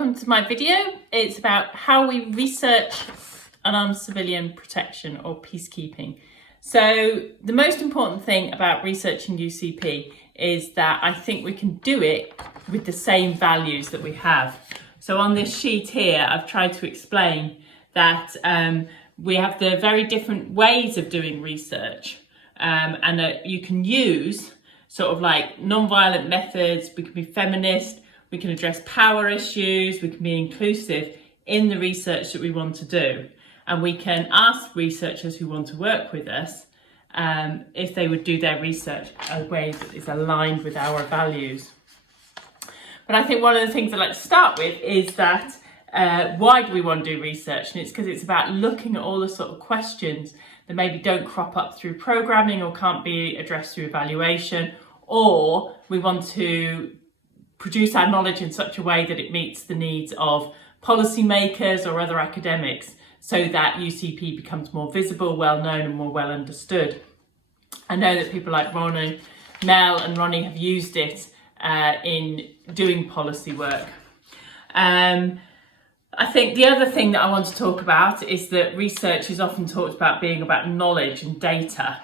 welcome to my video. It's about how we research unarmed civilian protection or peacekeeping. So the most important thing about researching UCP is that I think we can do it with the same values that we have. So on this sheet here, I've tried to explain that we have the very different ways of doing research and that you can use sort of like non-violent methods. We can be feminist, we can address power issues, we can be inclusive in the research that we want to do. And we can ask researchers who want to work with us if they would do their research in a way that is aligned with our values. But I think one of the things I'd like to start with is that why do we want to do research? And it's because it's about looking at all the sort of questions that maybe don't crop up through programming or can't be addressed through evaluation, or we want to produce our knowledge in such a way that it meets the needs of policymakers or other academics so that UCP becomes more visible, well known and more well understood. I know that people like Ronnie, Mel and Ronnie have used it in doing policy work. I think the other thing that I want to talk about is that research is often talked about being about knowledge and data.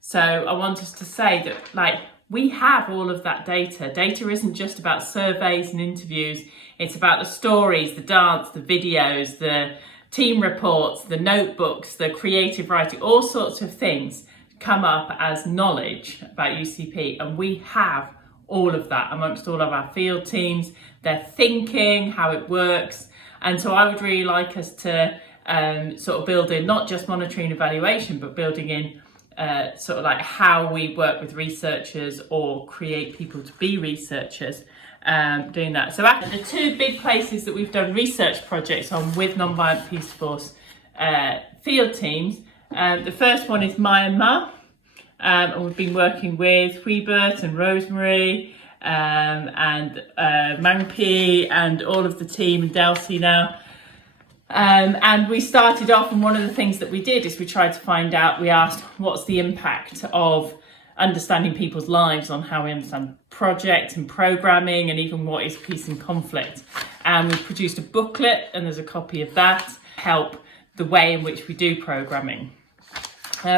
So I want us to say that we have all of that data. Data isn't just about surveys and interviews. It's about the stories, the dance, the videos, the team reports, the notebooks, the creative writing, all sorts of things come up as knowledge about UCP. And we have all of that amongst all of our field teams, their thinking, how it works. And so I would really like us to sort of build in not just monitoring and evaluation, but building in sort of like how we work with researchers or create people to be researchers doing that. So the two big places that we've done research projects on with Nonviolent Peace Force field teams, the first one is Myanmar, and we've been working with Huibert and Rosemary and Mangpi and all of the team and Delcy now. And we started off, and one of the things that we did is we tried to find out, we asked what's the impact of understanding people's lives on how we understand project and programming and even what is peace and conflict. And we produced a booklet, and there's a copy of that, help the way in which we do programming.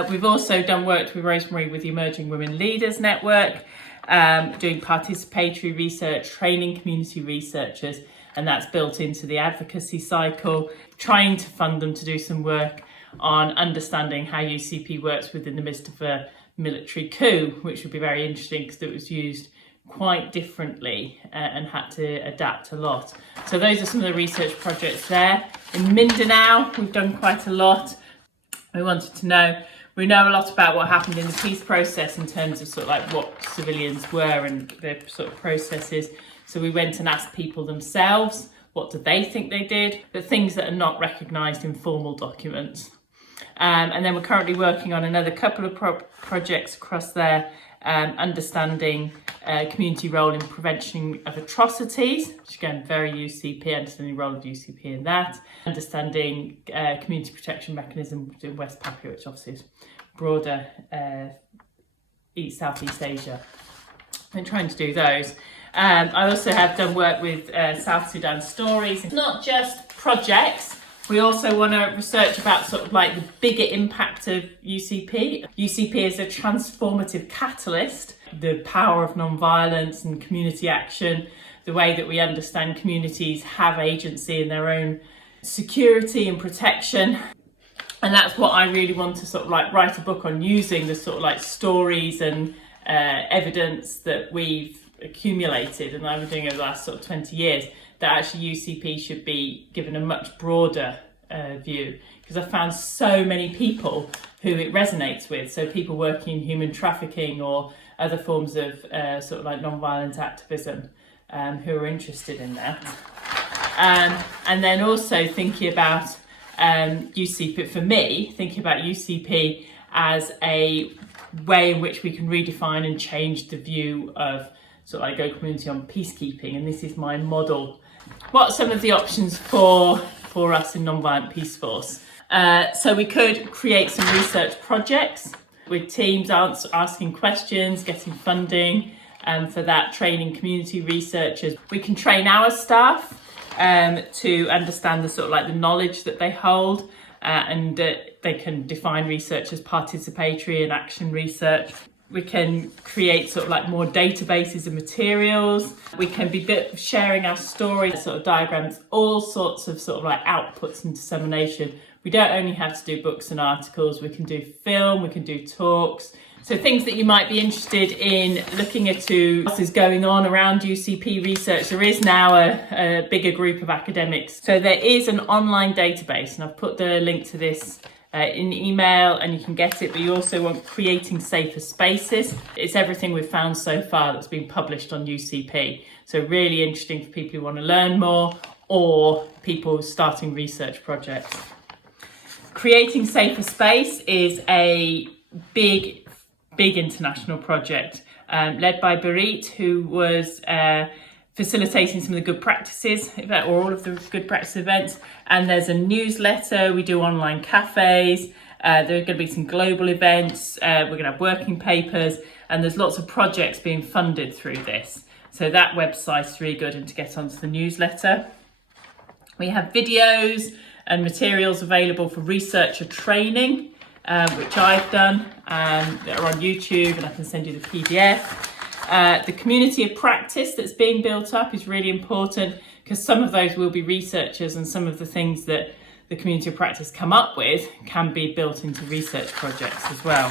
We've also done work with Rosemary with the Emerging Women Leaders Network, doing participatory research, training community researchers, and that's built into the advocacy cycle, trying to fund them to do some work on understanding how UCP works within the midst of a military coup, which would be very interesting because it was used quite differently and had to adapt a lot. So those are some of the research projects there. In Mindanao, we've done quite a lot. We wanted to know, we know a lot about what happened in the peace process in terms of sort of like what civilians were and their sort of processes. So we went and asked people themselves, what do they think they did, but things that are not recognised in formal documents. And then we're currently working on another couple of projects across there, understanding community role in prevention of atrocities, which again, very UCP, understanding the role of UCP in that, understanding community protection mechanism in West Papua, which obviously is broader Southeast Asia. I'm trying to do those. I also have done work with South Sudan Stories. It's not just projects. We also want to research about sort of like the bigger impact of UCP. UCP is a transformative catalyst, the power of non-violence and community action, the way that we understand communities have agency in their own security and protection. And that's what I really want to sort of like write a book on, using the sort of like stories and evidence that we've accumulated and I've been doing over the last sort of 20 years, that actually UCP should be given a much broader view, because I've found so many people who it resonates with. So people working in human trafficking or other forms of sort of like non-violent activism who are interested in that. And then also thinking about UCP, for me, thinking about UCP as a way in which we can redefine and change the view of sort of like Go Community on peacekeeping, and this is my model. What are some of the options for us in Nonviolent Peace Force? So we could create some research projects with teams asking questions, getting funding for that, training community researchers. We can train our staff to understand the sort of like the knowledge that they hold, and they can define research as participatory and action research. We can create sort of like more databases of materials. We can be sharing our stories, sort of diagrams, all sorts of sort of like outputs and dissemination. We don't only have to do books and articles, we can do film, we can do talks. So things that you might be interested in looking into what is going on around UCP research. There is now a bigger group of academics. So there is an online database, and I've put the link to this in email and you can get it, but you also want creating safer spaces. It's everything we've found so far that's been published on UCP. So really interesting for people who want to learn more or people starting research projects. Creating safer space is a big international project led by Barit, who was facilitating some of the good practices, or all of the good practice events. And there's a newsletter, we do online cafes, there are going to be some global events, we're going to have working papers, and there's lots of projects being funded through this. So that website's really good, and to get onto the newsletter. We have videos and materials available for researcher training, which I've done, that are on YouTube, and I can send you the PDF. The community of practice that's being built up is really important, because some of those will be researchers, and some of the things that the community of practice come up with can be built into research projects as well.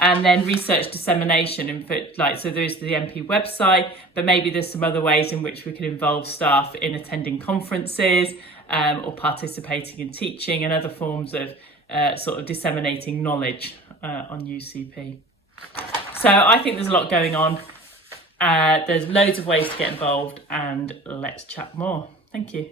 And then research dissemination, so there's the MP website, but maybe there's some other ways in which we can involve staff in attending conferences, or participating in teaching and other forms of sort of disseminating knowledge on UCP. So I think there's a lot going on. There's loads of ways to get involved, and let's chat more. Thank you.